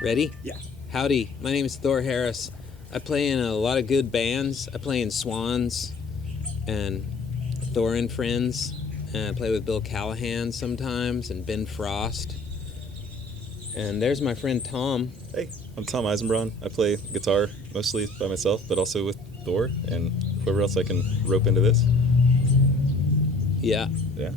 Ready? Yeah. Howdy, my name is Thor Harris. I play in a lot of good bands. I play in Swans and Thor and Friends. And I play with Bill Callahan sometimes and Ben Frost. And there's my friend Tom. Hey, I'm Tom Eisenbraun. I play guitar mostly by myself, but also with Thor and whoever else I can rope into this. Yeah. Yeah.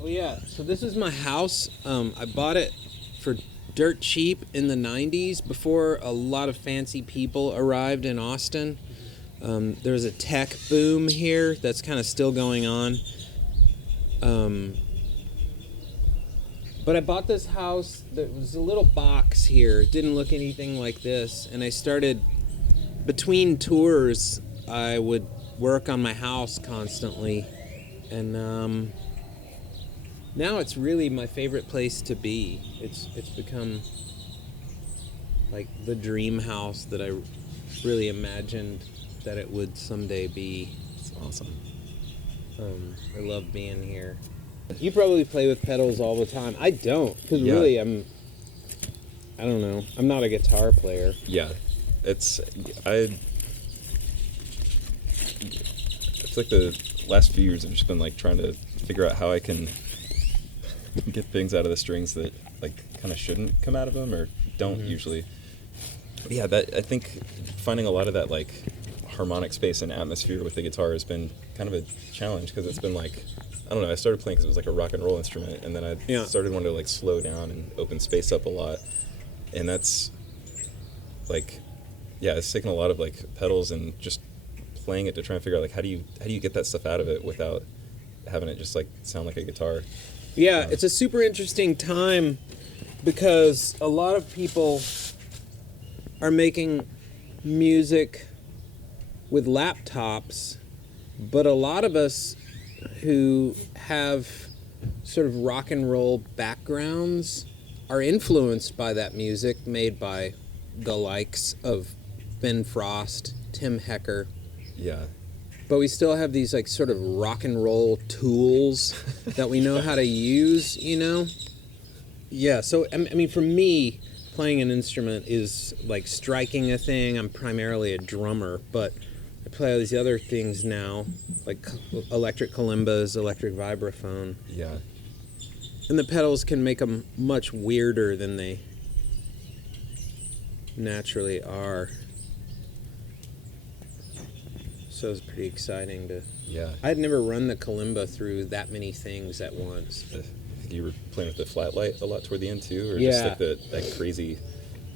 Oh yeah, so this is my house. I bought it for dirt cheap in the 90s before a lot of fancy people arrived in Austin. There was a tech boom here that's kind of still going on. But I bought this house. There was a little box here. It didn't look anything like this. And I started, between tours, I would work on my house constantly. And now it's really my favorite place to be. It's become like the dream house that I really imagined that it would someday be. It's awesome. I love being here. You probably play with pedals all the time. I don't, because really I don't know. I'm not a guitar player. Yeah. It's like the last few years I've just been like trying to figure out how I can get things out of the strings that like kind of shouldn't come out of them or don't usually. Yeah, I think finding a lot of that like harmonic space and atmosphere with the guitar has been kind of a challenge because it's been like, I don't know, I started playing because it was like a rock and roll instrument, and then I started wanting to like slow down and open space up a lot, and that's like, yeah, it's taken a lot of like pedals and just playing it to try and figure out like how do you get that stuff out of it without having it just like sound like a guitar. Yeah, it's a super interesting time because a lot of people are making music with laptops, but a lot of us who have sort of rock and roll backgrounds are influenced by that music made by the likes of Ben Frost, Tim Hecker. Yeah. But we still have these like sort of rock and roll tools that we know how to use, you know? Yeah, so I mean for me, playing an instrument is like striking a thing. I'm primarily a drummer, but I play all these other things now, like electric kalimbas, electric vibraphone. Yeah. And the pedals can make them much weirder than they naturally are. So it's pretty exciting to... Yeah. I had never run the kalimba through that many things at once. I think you were playing with the flat light a lot toward the end too, or Yeah. just like that crazy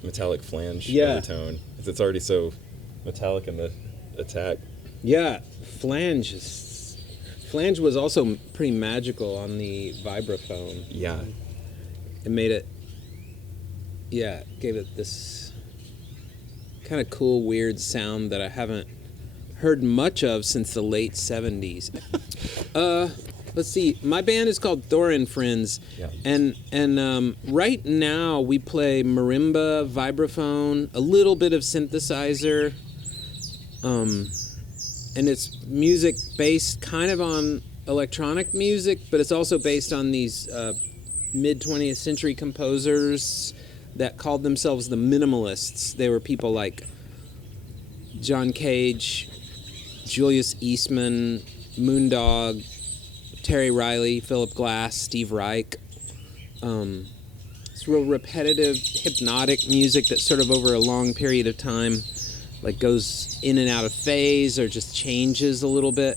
metallic flange Yeah. overtone. It's already so metallic in the attack. Yeah, flange was also pretty magical on the vibraphone. Yeah. It made it, gave it this kind of cool, weird sound that I haven't heard much of since the late 70s. Let's see, my band is called Thor and Friends, and right now we play marimba, vibraphone, a little bit of synthesizer, and it's music based kind of on electronic music, but it's also based on these mid-20th century composers that called themselves the minimalists. They were people like John Cage, Julius Eastman, Moondog, Terry Riley, Philip Glass, Steve Reich. It's real repetitive, hypnotic music that sort of over a long period of time like goes in and out of phase or just changes a little bit.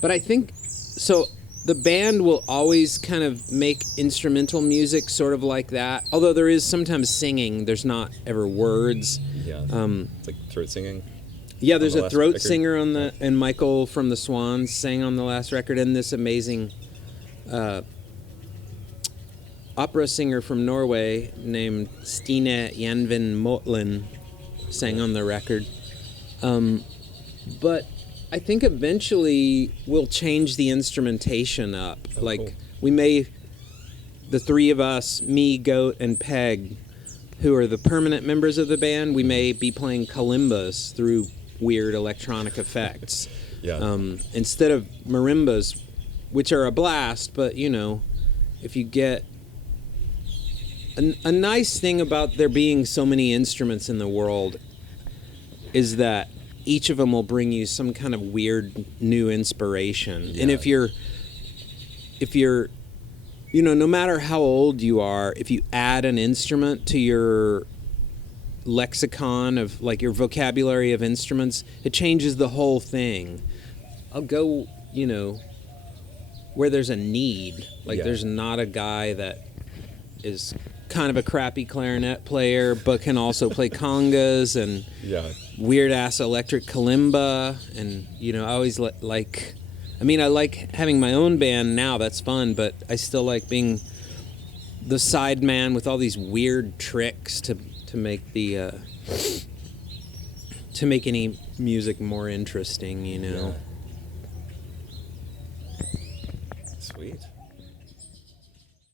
But I think, so the band will always kind of make instrumental music sort of like that. Although there is sometimes singing, there's not ever words. Yeah. It's like throat singing. Yeah, there's a throat singer on the, and Michael from the Swans sang on the last record, and this amazing opera singer from Norway named Stine Janvin Motlin sang on the record. But I think eventually we'll change the instrumentation up. Cool. We may, the three of us, me, Goat, and Peg, who are the permanent members of the band, we may be playing kalimbas through weird electronic effects. Instead of marimbas, which are a blast, but you know, if you get a nice thing about there being so many instruments in the world is that each of them will bring you some kind of weird new inspiration. Yeah. And if you're, you know, no matter how old you are, if you add an instrument to your lexicon of, like, your vocabulary of instruments, it changes the whole thing. I'll go, you know, where there's a need. Like, Yeah. there's not a guy that is kind of a crappy clarinet player but can also play congas and Yeah. weird ass electric kalimba. And, you know, I always like, I mean, I like having my own band now, that's fun, but I still like being the side man with all these weird tricks to make the to make any music more interesting, you know. Yeah. Sweet.